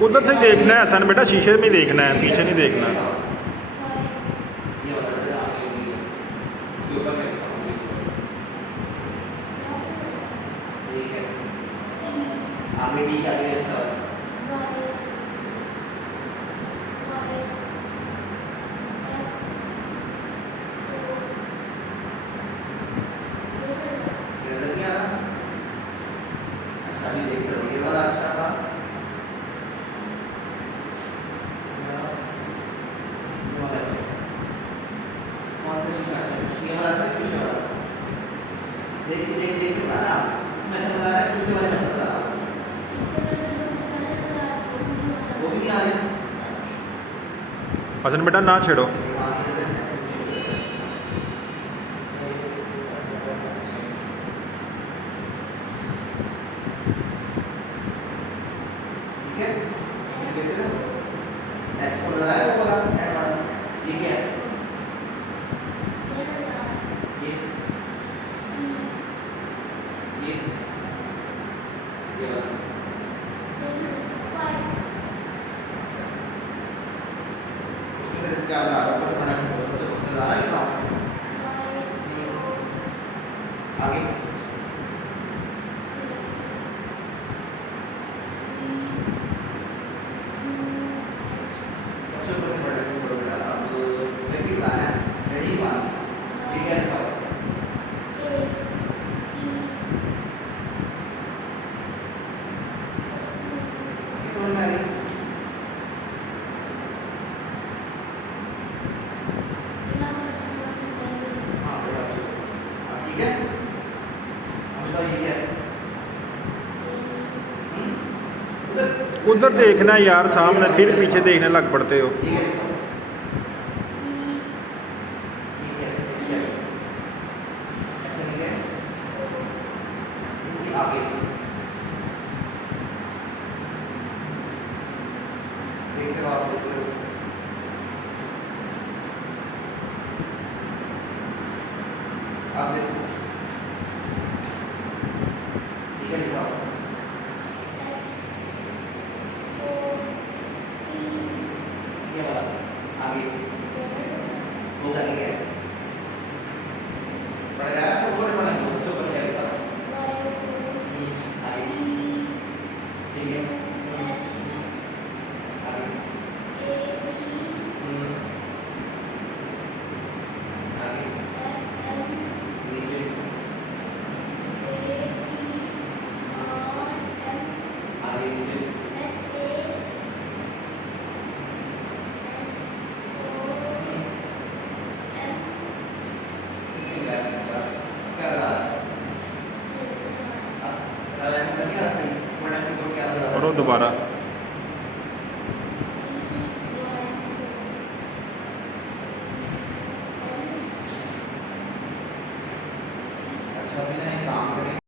उधर से देखना है सन बेटा, शीशे में देखना है, पीछे नहीं देखना। देखते रहो, ये वाला अच्छा था। कौन सा शीशा अच्छा है? ये वाला अच्छा है, पीछे वाला? देख देख देख के बना, इसमें अच्छा नजर आ रहा है, पिछले वाले में अच्छा नजर आ रहा है। वो भी नहीं आ रहे। हसन बेटा ना छेड़ो। ठीक है, नेक्स्ट को नजर आया वो वाला एड वाला, ये क्या है? ये वाला उसमें से क्या नजर आ रहा है? ऊपर से पढ़ना शुरू करो, सबसे ऊपर नजर आ रहा है ये काम। आगे सबसे ऊपर से पढ़ना शुरू करो बेटा। अब वैसे ही बनाना है, रेडी वन, ये क्या लिखा हुआ है? ये समझ में आ रही? हाँ बेटा, अब ठीक है, अब बताओ ये क्या है? उधर उधर देखना है यार सामने, फिर पीछे देखने लग पड़ते हो। ये क्या है? ये क्या है? ये क्या है? ऐसा नहीं है? ये आगे देखते रहो, आप देखते रहो। आप देखो